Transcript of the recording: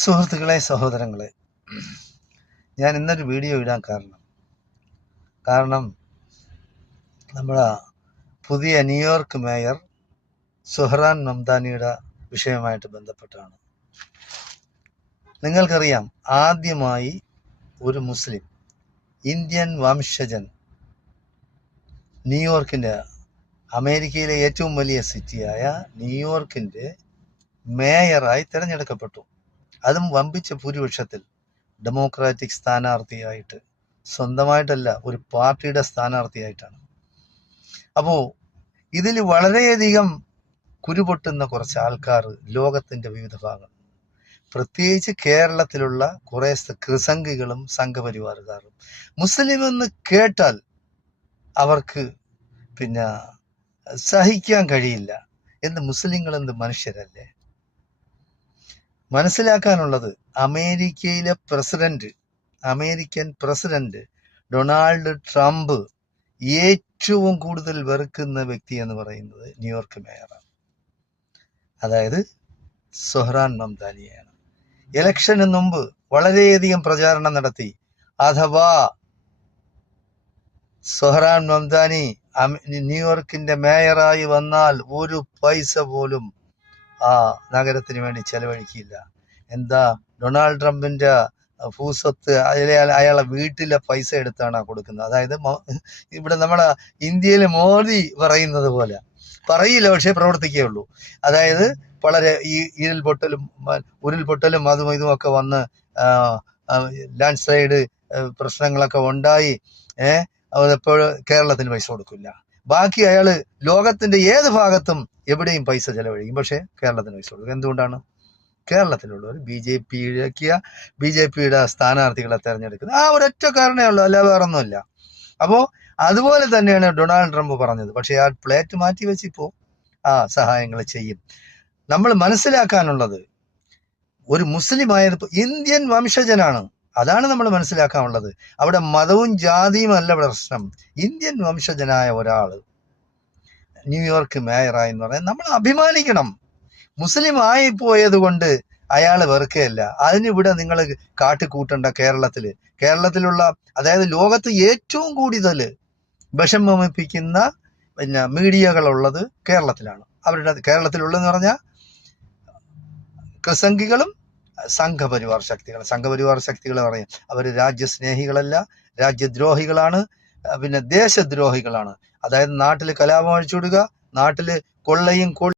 സുഹൃത്തുക്കളെ, സഹോദരങ്ങളെ, ഞാൻ ഇന്നൊരു വീഡിയോ ഇടാൻ കാരണം നമ്മുടെ പുതിയ ന്യൂയോർക്ക് മേയർ സുഹ്റാൻ മംദാനിയുടെ വിഷയമായിട്ട് ബന്ധപ്പെട്ടാണ്. നിങ്ങൾക്കറിയാം, ആദ്യമായി ഒരു മുസ്ലിം ഇന്ത്യൻ വംശജൻ ന്യൂയോർക്കിൻ്റെ, അമേരിക്കയിലെ ഏറ്റവും വലിയ സിറ്റിയായ ന്യൂയോർക്കിൻ്റെ മേയറായി തിരഞ്ഞെടുക്കപ്പെട്ടു. അതും വമ്പിച്ച ഭൂരിപക്ഷത്തിൽ, ഡെമോക്രാറ്റിക് സ്ഥാനാർത്ഥിയായിട്ട്, സ്വന്തമായിട്ടല്ല, ഒരു പാർട്ടിയുടെ സ്ഥാനാർത്ഥിയായിട്ടാണ്. അപ്പോൾ ഇതിൽ വളരെയധികം കുരുപൊട്ടുന്ന കുറച്ച് ആൾക്കാർ ലോകത്തിൻ്റെ വിവിധ ഭാഗങ്ങൾ, പ്രത്യേകിച്ച് കേരളത്തിലുള്ള കുറേ കൃസംഗികളും സംഘപരിവാറുകാരും, മുസ്ലിം എന്ന് കേട്ടാൽ അവർക്ക് സഹിക്കാൻ കഴിയില്ല. എന്ത് മുസ്ലിങ്ങൾ എന്ത് മനുഷ്യരല്ലേ? മനസ്സിലാക്കാനുള്ളത്, അമേരിക്കൻ പ്രസിഡന്റ് ഡൊണാൾഡ് ട്രംപ് ഏറ്റവും കൂടുതൽ വെറുക്കുന്ന വ്യക്തി എന്ന് പറയുന്നത് ന്യൂയോർക്ക് മേയറാണ്, അതായത് സുഹ്റാൻ മംദാനിയാണ്. ഇലക്ഷന് മുമ്പ് വളരെയധികം പ്രചാരണം നടത്തി. അഥവാ സുഹ്റാൻ മംദാനി ന്യൂയോർക്കിന്റെ മേയറായി വന്നാൽ ഒരു പൈസ പോലും ആ നഗരത്തിന് വേണ്ടി ചെലവഴിക്കില്ല. എന്താ, ഡൊണാൾഡ് ട്രംപിന്റെ ഭൂസ്വത്ത് അയാളെ വീട്ടിലെ പൈസ എടുത്താണ് കൊടുക്കുന്നത്. അതായത് ഇവിടെ നമ്മളെ ഇന്ത്യയിൽ മോദി പറയുന്നത് പോലെ പറയില്ല, പക്ഷേ പ്രവർത്തിക്കുകയുള്ളൂ. അതായത് വളരെ ഈ ഉരുൾപൊട്ടലും അതും ഇതുമൊക്കെ വന്ന് ലാൻഡ് സ്ലൈഡ് പ്രശ്നങ്ങളൊക്കെ ഉണ്ടായി. അതെപ്പോഴും കേരളത്തിന് പൈസ കൊടുക്കില്ല. ബാക്കി അയാള് ലോകത്തിന്റെ ഏത് ഭാഗത്തും എവിടെയും പൈസ ചെലവഴിക്കും, പക്ഷേ കേരളത്തിന് പൈസ കൊടുക്കും. എന്തുകൊണ്ടാണ്? കേരളത്തിലുള്ളവർ ബി ജെ പിയുടെ സ്ഥാനാർത്ഥികളെ തെരഞ്ഞെടുക്കുന്നത്. ആ ഒരൊറ്റ കാരണമേ ഉള്ളൂ, അല്ല വേറൊന്നുമില്ല. അപ്പോൾ അതുപോലെ തന്നെയാണ് ഡൊണാൾഡ് ട്രംപ് പറഞ്ഞത്. പക്ഷേ ആ പ്ലേറ്റ് മാറ്റി വെച്ചിപ്പോൾ ആ സഹായങ്ങൾ ചെയ്യും. നമ്മൾ മനസ്സിലാക്കാനുള്ളത്, ഒരു മുസ്ലിം ആയത് ഇന്ത്യൻ വംശജനാണ്. അതാണ് നമ്മൾ മനസ്സിലാക്കാനുള്ളത്. അവിടെ മതവും ജാതിയും അല്ല പ്രശ്നം. ഇന്ത്യൻ വംശജനായ ഒരാൾ ന്യൂയോർക്ക് മേയറായി എന്ന് പറയാൻ നമ്മൾ അഭിമാനിക്കണം. മുസ്ലിം ആയിപ്പോയത് കൊണ്ട് അയാൾ വെറുക്കുകയല്ല. അതിനിവിടെ നിങ്ങൾ കാട്ടിക്കൂട്ടേണ്ട. കേരളത്തിലുള്ള, അതായത് ലോകത്ത് ഏറ്റവും കൂടുതൽ വിഷമിപ്പിക്കുന്ന മീഡിയകളുള്ളത് കേരളത്തിലാണ്. കേരളത്തിലുള്ളതെന്ന് പറഞ്ഞാൽ ക്രിസംഗികളും സംഘപരിവാർ ശക്തികൾ പറയും അവർ രാജ്യസ്നേഹികളല്ല, രാജ്യദ്രോഹികളാണ്, ദേശദ്രോഹികളാണ്. അതായത് നാട്ടിൽ കലാപം അഴിച്ചുവിടുക, നാട്ടിൽ കൊള്ളയും